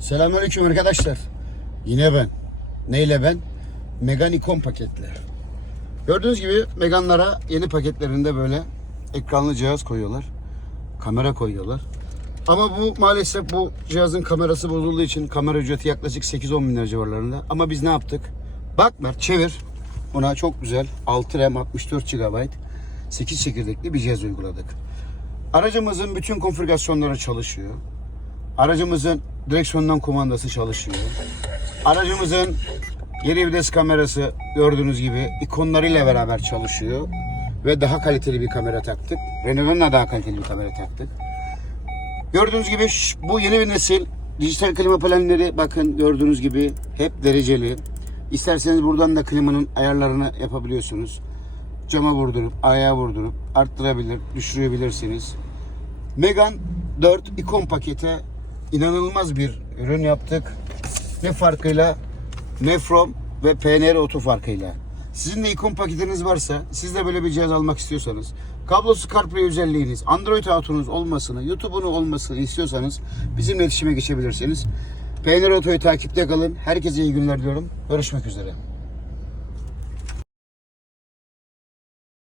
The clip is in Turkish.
Selamünaleyküm arkadaşlar. Yine ben. Neyle ben? Megan ikon paketler. Gördüğünüz gibi Megan'lara yeni paketlerinde böyle ekranlı cihaz koyuyorlar. Kamera koyuyorlar. Ama bu maalesef bu cihazın kamerası bozulduğu için kamera ücreti yaklaşık 8-10 bin lira civarlarında. Ama biz ne yaptık? Bak Mert çevir. Buna çok güzel 6 RAM 64 GB 8 çekirdekli bir cihaz uyguladık. Aracımızın bütün konfigürasyonları çalışıyor. Aracımızın direksiyondan kumandası çalışıyor. Aracımızın geri vites kamerası gördüğünüz gibi ikonlarıyla beraber çalışıyor. Ve daha kaliteli bir kamera taktık. Renault'un da daha kaliteli bir kamera taktık. Gördüğünüz gibi bu yeni bir nesil dijital klima panelleri bakın gördüğünüz gibi hep dereceli. İsterseniz buradan da klimanın ayarlarını yapabiliyorsunuz. Cama vurdurup, ayağa vurdurup arttırabilir, düşürebilirsiniz. Megan 4 ikon pakete inanılmaz bir ürün yaptık. Ne farkıyla? Nefrom ve PNR oto farkıyla. Sizin de ikon paketiniz varsa, siz de böyle bir cihaz almak istiyorsanız, kablosuz CarPlay özelliğiniz, Android Auto'nuz olmasını, YouTube'unu olmasını istiyorsanız bizimle iletişime geçebilirsiniz. PNR Oto'yu takipte kalın. Herkese iyi günler diliyorum. Görüşmek üzere.